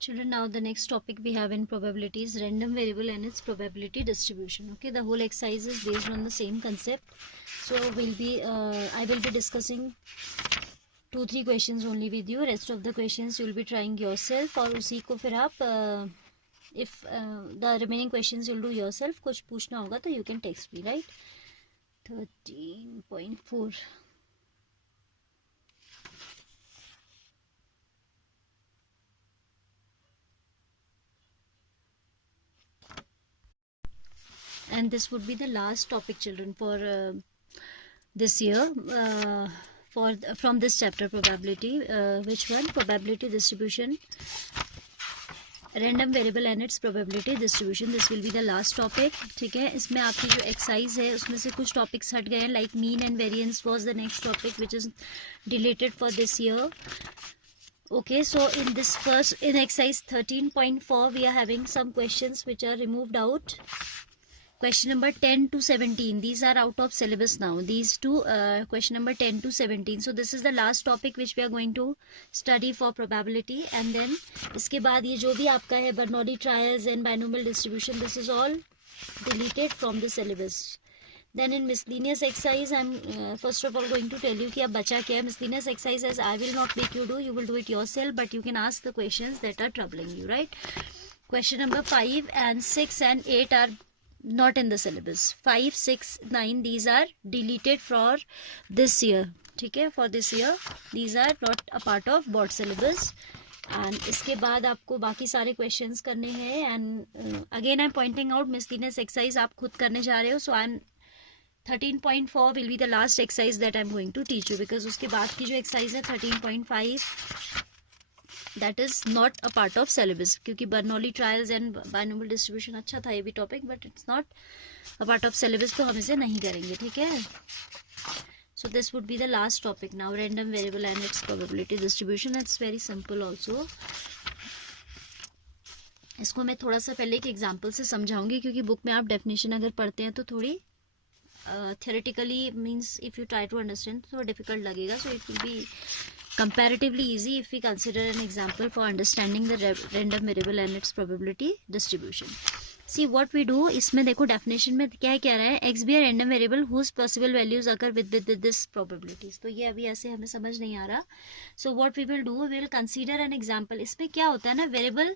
Children, now the next topic we have in probability is random variable and its probability distribution. Okay, the whole exercise is based on the same concept. So I will be discussing 2-3 questions only with you. Rest of the questions you will be trying yourself. और उसी को फिर आप if the remaining questions you'll do yourself. कुछ पूछना होगा तो you can text me, right? 13.4. And this would be the last topic, children, for this year, from this chapter, probability. Which one? Probability distribution, random variable and its probability distribution. This will be the last topic. ठीक है, इसमें आपकी जो exercise है उसमें से कुछ topics हट गए हैं, like mean and variance was the next topic which is deleted for this year. Okay, so in exercise 13.4 we are having some questions which are removed out. Question number 10 to 17, these are out of syllabus now, these two, question number 10 to 17. So this is the last topic which we are going to study for probability, and then इसके बाद ये जो भी आपका है Bernoulli trials and binomial distribution, this is all deleted from the syllabus. Then in miscellaneous exercise, I'm first of all going to tell you कि अब बचा क्या है. Miscellaneous exercises I will not make you do, you will do it yourself, but you can ask the questions that are troubling you, right? Question number 5 and 6 and 8 are not in the syllabus. 5, 6, 9 these are deleted for this year. ठीक है, for this year these are not a part of board syllabus. And इसके बाद आपको बाकी सारे questions करने हैं. And again I'm pointing out miscellaneous exercise आप खुद करने जा रहे हो. So I'm 13.4 will be the last exercise that I'm going to teach you, because उसके बाद की जो exercise है 13.5 that is not a part of syllabus, क्योंकि Bernoulli trials and binomial distribution अच्छा था ये भी topic, but it's not a part of syllabus, तो हम इसे नहीं करेंगे. ठीक है, so this would be the last topic now, random variable and its probability distribution. That's very simple also. इसको मैं थोड़ा सा पहले एक एग्जाम्पल से समझाऊंगी, क्योंकि बुक में आप डेफिनेशन अगर पढ़ते हैं तो थोड़ी theoretically means if you try to understand तो difficult लगेगा. So it will be comparatively easy if we consider an example for understanding the random variable and its probability distribution. See what we do, इसमें देखो definition में क्या कह रहा है, x be a random variable whose possible values occur with this probabilities. तो ये अभी ऐसे हमें समझ नहीं आ रहा. So what we will do, we will consider an example. इसमें क्या होता है ना, variable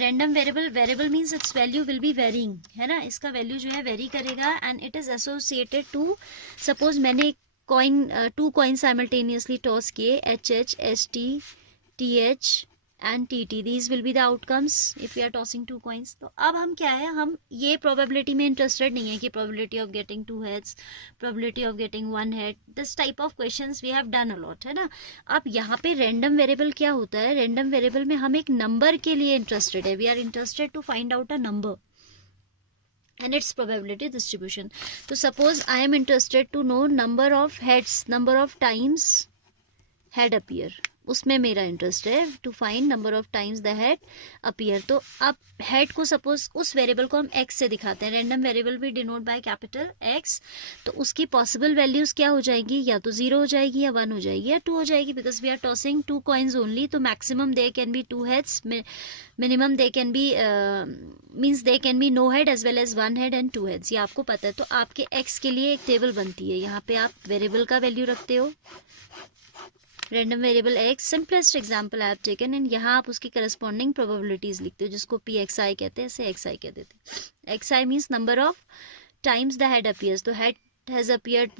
random variable means its value will be varying, है ना, इसका value जो है vary करेगा, and it is associated to, suppose मैंने two coins simultaneously toss किए, HH, ST, TH and TT, these will be the outcomes if we are tossing 2 coins. तो अब हम क्या है, हम ये probability में interested नहीं है कि probability of getting 2 heads, probability of getting 1 head, this type of questions we have done a lot, है ना. अब यहाँ पे random variable क्या होता है, random variable में हम एक number के लिए interested है, we are interested to find out a number and its probability distribution. So suppose I am interested to know number of heads, number of times head appear, उसमें मेरा interest है to find number of times the head appear. तो अब head को suppose उस variable को हम x से दिखाते हैं, रैंडम वेरिएबल भी डिनोट बाय कैपिटल एक्स, तो उसकी पॉसिबल वैल्यूज क्या हो जाएगी, या तो 0 हो जाएगी, या 1 हो जाएगी, या 2 हो जाएगी, because we are tossing 2 coins only. तो maximum they can be 2 heads, minimum they can be means they can be no head as well as 1 head and 2 heads, ये आपको पता है. तो आपके एक्स के लिए एक टेबल बनती है, यहाँ पे आप वेरिएबल का वैल्यू रखते हो, random variable x, simplest example I have taken, and यहाँ आप उसकी corresponding probabilities लिखते हो, जिसको pxi कहते हैं, ऐसे xi कह देते हैं. xi means number of times the head appears, तो head has appeared,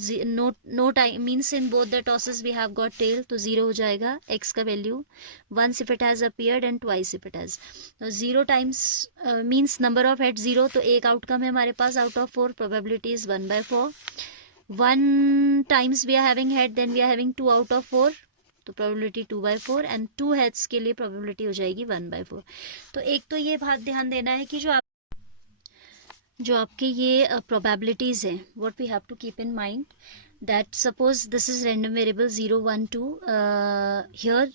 no time means in both the tosses we have got tail, तो 0 हो जाएगा x का value, once if it has appeared and twice if it has. तो 0 times means number of head 0, तो एक outcome है हमारे पास out of 4, probability is 1/4. 1 times we are having head, then we are having 2 out of 4, तो probability 2/4, and 2 heads के लिए probability हो जाएगी 1/4. तो एक तो ये बात ध्यान देना है कि जो आपके ये प्रोबेबिलिटीज हैं, what we have to keep in mind that suppose this is random variable 0, 1, 2, here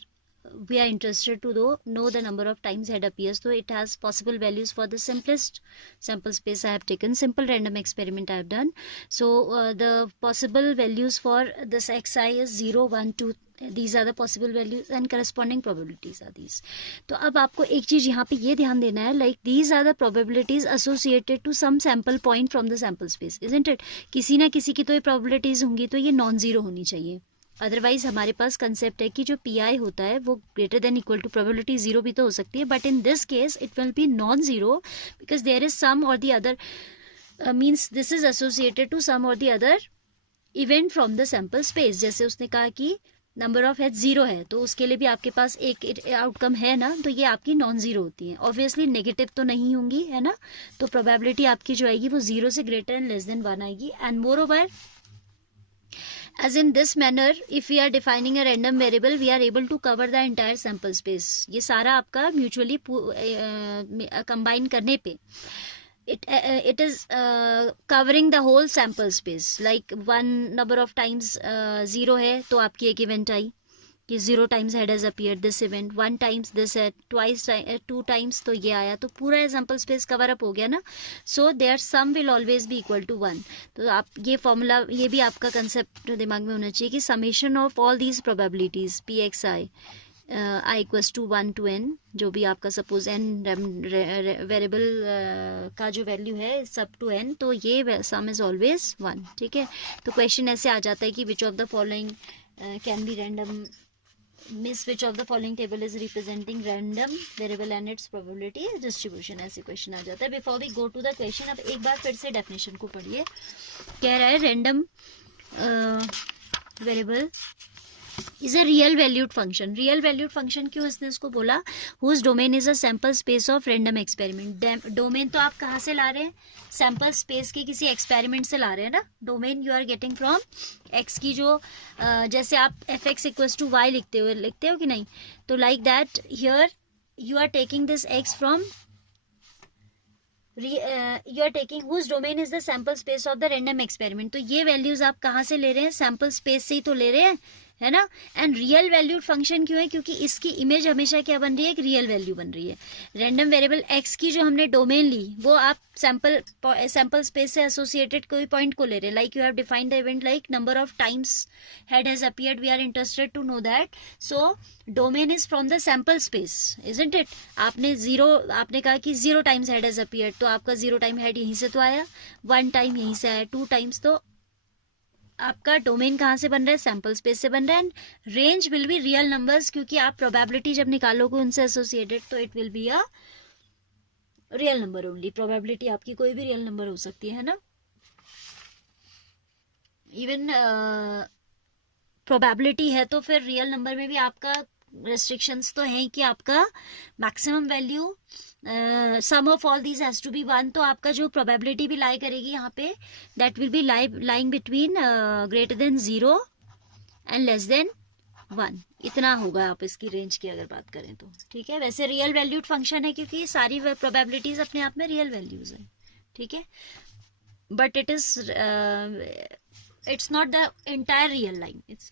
we are interested to know the number of times head appears, so it has possible values for the simplest sample space I have taken, simple random experiment I have done. So the possible values for this xi is 0, 1, 2, these are the possible values and corresponding probabilities are these. तो अब आपको एक चीज यहाँ पे ये ध्यान देना है, like these are the probabilities associated to some sample point from the sample space, isn't it? किसी ना किसी की तो ये probabilities होंगी, तो ये नॉन जीरो होनी चाहिए. अदरवाइज हमारे पास कंसेप्ट है कि जो पी आई होता है वो greater than equal to probability zero भी तो हो सकती है, but in this case it will be non zero because there is some और the other means this is associated to some और the other event from the sample space. जैसे उसने कहा कि नंबर ऑफ हेड जीरो है, तो उसके लिए भी आपके पास एक आउटकम है ना, तो ये आपकी नॉन जीरो होती है. ऑब्वियसली नेगेटिव तो नहीं होंगी, है ना, तो प्रोबेबिलिटी आपकी जो आएगी वो जीरो से greater and less than one आएगी. And moreover, as in this manner, if we are defining a random variable, we are able to cover the entire sample space. ये सारा आपका mutually combine करने पे it is covering the whole sample space. Like one number of times zero है तो आपकी एक event आई कि zero times head has appeared this event, one times this head, twice two times तो ये आया, तो पूरा sample space cover up हो गया ना. So their sum will always be equal to 1. तो आप ये फॉर्मूला, ये भी आपका कंसेप्ट दिमाग में होना चाहिए कि summation of all these probabilities P X I I equals to 1 to n, जो भी आपका सपोज n वेरिएबल का जो वैल्यू है सब टू n, तो ये सम इज ऑलवेज 1. ठीक है, तो क्वेश्चन ऐसे आ जाता है कि which of the following can be random, miss which of the following table is representing random variable and its probability distribution, ऐसे क्वेश्चन आ जाता है. Before we go to the question, अब एक बार फिर से डेफिनेशन को पढ़िए. कह रहा है random variable is a real valued function. Real valued function क्यों इसने इसको बोला? Whose domain is a sample space of random experiment. Domain तो आप कहाँ से ला रहे हैं? सैम्पल स्पेस के किसी एक्सपेरिमेंट से ला रहे हैं ना. Domain you are getting from X की जो जैसे आप F X equals to Y लिखते हो कि नहीं, तो like that here you are taking this X from you are taking whose domain is the sample space of the random experiment. तो ये वैल्यूज आप कहाँ से ले रहे हैं? सैम्पल स्पेस से ही तो ले रहे हैं, है ना. एंड रियल वैल्यूड फंक्शन क्यों है? क्योंकि इसकी इमेज हमेशा क्या बन रही है? एक रियल वैल्यू बन रही है. रैंडम वेरिएबल एक्स की जो हमने डोमेन ली वो आप सैम्पल स्पेस से एसोसिएटेड कोई पॉइंट को ले रहे हैं. Like you have defined the event like number of times head has appeared, we are interested to know that. So domain is from the sample space, isn't it. आपने कहा कि 0 times head has appeared, तो आपका 0 time head यहीं से तो आया, 1 time यहीं से आया, 2 टाइम्स, तो आपका डोमेन कहाँ से बन रहा है? सैम्पल स्पेस से बन रहा है. And range will be real numbers, क्योंकि आप प्रोबेबिलिटी जब निकालोगे उनसे एसोसिएटेड, तो it will be a real number only. Probability आपकी कोई भी रियल नंबर हो सकती है ना. इवन प्रोबेबिलिटी है तो फिर रियल नंबर में भी आपका रेस्ट्रिक्शंस तो हैं कि आपका maximum value sum of all these has to be 1. तो आपका जो प्रोबेबिलिटी भी लाई करेगी यहाँ पे, that will be lying between greater than 0 and less then 1. इतना होगा आप इसकी रेंज की अगर बात करें तो. ठीक है, वैसे रियल वैल्यूड फंक्शन है क्योंकि सारी प्रोबेबिलिटीज अपने आप में रियल वैल्यूज हैं. ठीक है, but it's not the entire real line, it's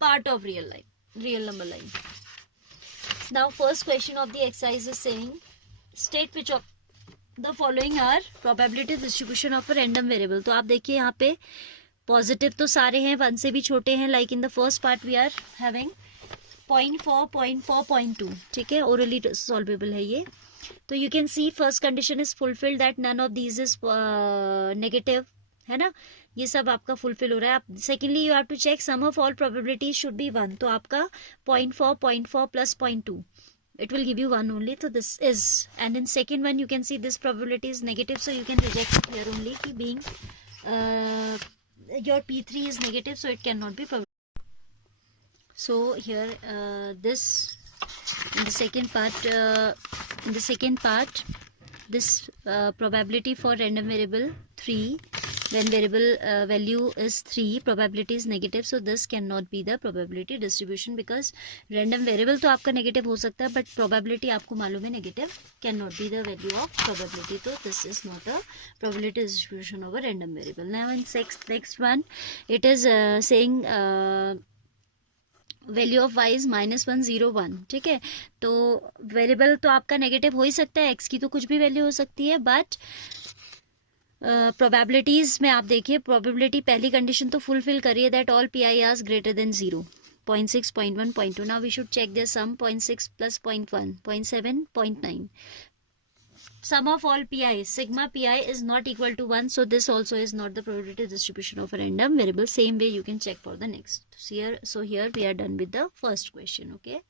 part of real number line. Now first question of the exercise is saying state which of the following are probability distribution of a random variable. तो आप देखिए यहाँ पे positive तो सारे हैं, 1 से भी छोटे हैं. Like in the first part we are having 0.4, 0.4, 0.2. ठीक है, ओरली सॉल्वेबल है ये. तो you can see first condition is fulfilled that none of these is negative, है ना. ये सब आपका फुलफिल हो रहा है. आप secondly you have to check sum of all probabilities should be 1. तो आपका 0.4, 0.4 plus 0.2, it will give you 1 only. So this is, and in second one you can see this probability is negative, so you can reject it here only ki being your P3 is negative, so it cannot be probability. So here this in the second part this probability for random variable 3, when variable value is 3, probability is negative, so this cannot be the probability distribution because random variable तो आपका negative हो सकता है, but probability आपको मालूम है negative, cannot be the value of probability. तो this is not a probability distribution over random variable. Now in next one it is saying value of y is -1, 0, 1. ठीक है, तो वेरिएबल तो आपका नेगेटिव हो ही सकता है, x की तो कुछ भी वैल्यू हो सकती है, बट प्रोबेबिलिटीज में आप देखिए प्रोबेबिलिटी पहली कंडीशन तो फुलफिल करिए that all P I R greater than 0. 0.6, 0.1, 0.2. Now we should check their sum. 0.6 plus 0.1, 0.7, 0.9. Sum of all pi, sigma pi is not equal to 1, so this also is not the probability distribution of a random variable. Same way you can check for the next. So here we are done with the first question. Okay.